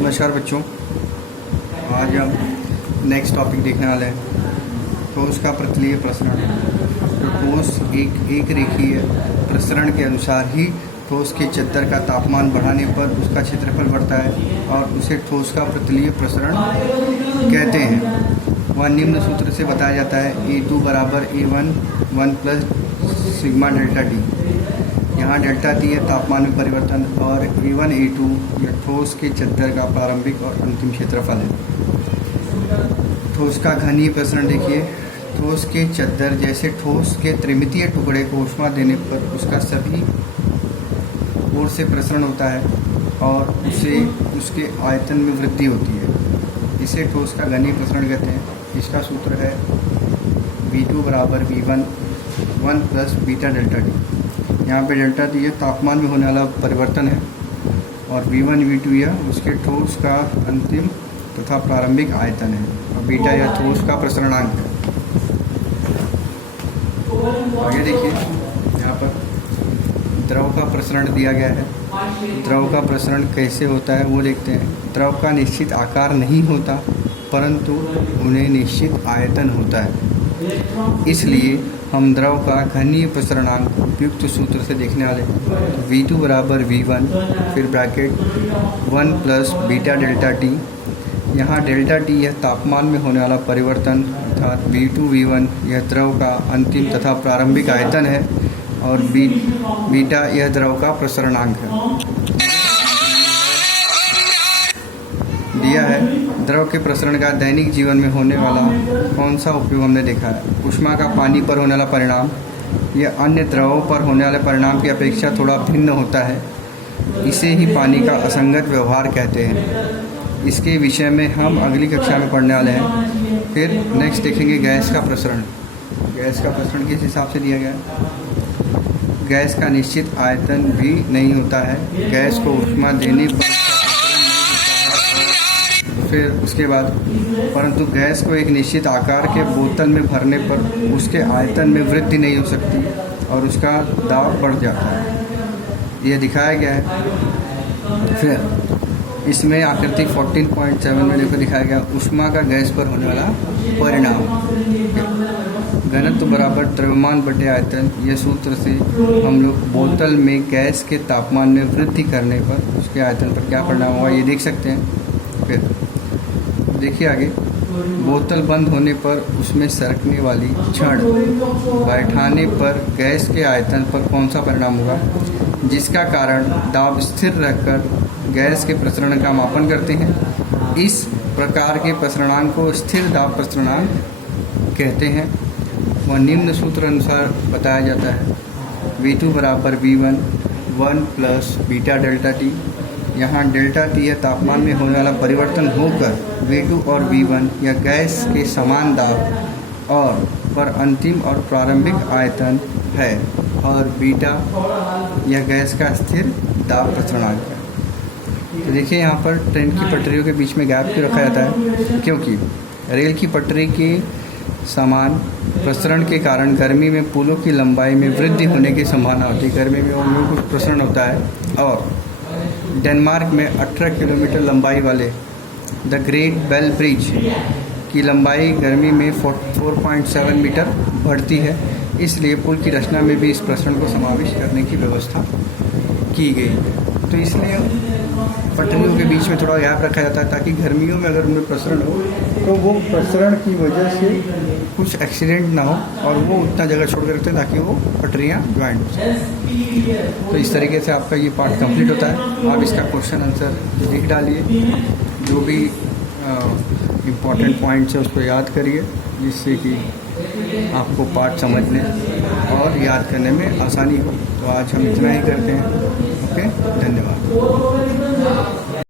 नमस्कार बच्चों, आज हम नेक्स्ट टॉपिक देखने वाले हैं ठोस का प्रतलीय प्रसरण। तो ठोस एक रेखीय प्रसरण के अनुसार ही ठोस के चद्दर का तापमान बढ़ाने पर उसका क्षेत्रफल बढ़ता है और उसे ठोस का प्रतलीय प्रसरण कहते हैं। वह निम्न सूत्र से बताया जाता है A2 बराबर A1 1 plus sigma delta T. यहाँ डेल्टा टी है तापमान में परिवर्तन और A1 A2 यह ठोस के चद्दर का प्रारंभिक और अंतिम क्षेत्रफल है। ठोस का घनीय प्रसरण देखिए, ठोस के चद्दर जैसे ठोस के त्रिमितीय टुकड़े को ऊष्मा देने पर उसका सभी ओर से प्रसरण होता है और उसे उसके आयतन में वृद्धि होती है। इसे ठोस का घनीय प्रसरण कहते हैं। इसका सूत्र है V2 बराबर V1 1 plus beta delta T. यहाँ पे डेल्टा टी यह तापमान में होने वाला परिवर्तन है और V1 V2 यह उसके ठोस का अंतिम तथा प्रारंभिक आयतन है और बीटा यह ठोस का प्रसरणांक है। आगे देखिए, यहाँ पर द्रव का प्रसरण दिया गया है। द्रव का प्रसरण कैसे होता है वो देखते हैं। द्रव का निश्चित आकार नहीं होता परंतु उन्हें निश्चित आयतन होता है, इसलिए हम द्रव का घनीय प्रसरणांक उपयुक्त सूत्र से देखने वाले हैं। V2 बराबर V1 फिर bracket 1 plus beta delta T. यहाँ डेल्टा टी यह तापमान में होने वाला परिवर्तन अर्थात V2 V1 यह द्रव का अंतिम तथा प्रारंभिक आयतन है और बीटा यह द्रव का प्रसरणांक है। दिया है द्रव के प्रसरण का दैनिक जीवन में होने वाला कौन सा उपयोग हमने देखा है। ऊष्मा का पानी पर होने वाला परिणाम यह अन्य द्रवों पर होने वाले परिणाम की अपेक्षा थोड़ा भिन्न होता है, इसे ही पानी का असंगत व्यवहार कहते हैं। इसके विषय में हम अगली कक्षा में पढ़ने वाले हैं। फिर नेक्स्ट देखेंगे गैस का प्रसरण। गैस का प्रसरण किस हिसाब से दिया गया है। गैस का निश्चित आयतन भी नहीं होता है, गैस को ऊष्मा देने पर फिर उसके बाद परंतु गैस को एक निश्चित आकार के बोतल में भरने पर उसके आयतन में वृद्धि नहीं हो सकती और उसका दाब बढ़ जाता है, यह दिखाया गया है। फिर इसमें आकृति 14.7 में देखो दिखाया गया ऊष्मा का गैस पर होने वाला परिणाम। घनत्व बराबर द्रव्यमान बटे आयतन, यह सूत्र से हम लोग बोतल में गैस के तापमान में वृद्धि करने पर उसके आयतन पर क्या परिणाम होगा ये देख सकते हैं। फिर देखिए आगे, बोतल बंद होने पर उसमें सरकने वाली छड़ बैठाने पर गैस के आयतन पर कौन सा परिणाम होगा, जिसका कारण दाब स्थिर रहकर गैस के प्रसरण का मापन करते हैं। इस प्रकार के प्रसरणांक को स्थिर दाब प्रसरणांक कहते हैं। वह निम्न सूत्र अनुसार बताया जाता है V2 बराबर V1 1 plus beta delta T. यहाँ डेल्टा टी यह तापमान में होने वाला परिवर्तन होकर V2 और V1 यह गैस के समान दाब और पर अंतिम और प्रारंभिक आयतन है और बीटा यह गैस का स्थिर दाब प्रसरणांक है। तो देखिए यहाँ पर ट्रेन की पटरियों के बीच में गैप क्यों रखा जाता है, क्योंकि रेल की पटरी के समान प्रसरण के कारण गर्मी में पुलों की लंबाई में वृद्धि होने की संभावना होती है। गर्मी में उनमें कुछ प्रसरण होता है और डेनमार्क में 18 किलोमीटर लंबाई वाले द ग्रेट बेल ब्रिज की लंबाई गर्मी में 4.7 मीटर बढ़ती है, इसलिए पुल की रचना में भी इस प्रसरण को समावेश करने की व्यवस्था की गई। तो इसलिए पटरियों के बीच में थोड़ा गैप रखा जाता है ताकि गर्मियों में अगर उनमें प्रसरण हो तो वो प्रसरण की वजह से कुछ एक्सीडेंट ना हो और वो उतना जगह छोड़ कर रखते हैं ताकि वो पटरियाँ ज्वाइंट हो सकें। तो इस तरीके से आपका ये पार्ट कंप्लीट होता है। आप इसका क्वेश्चन आंसर लिख डालिए, जो भी इम्पॉर्टेंट पॉइंट्स है उसको याद करिए, जिससे कि आपको पार्ट समझने और याद करने में आसानी हो। तो आज हम इतना ही करते हैं। ओके, धन्यवाद।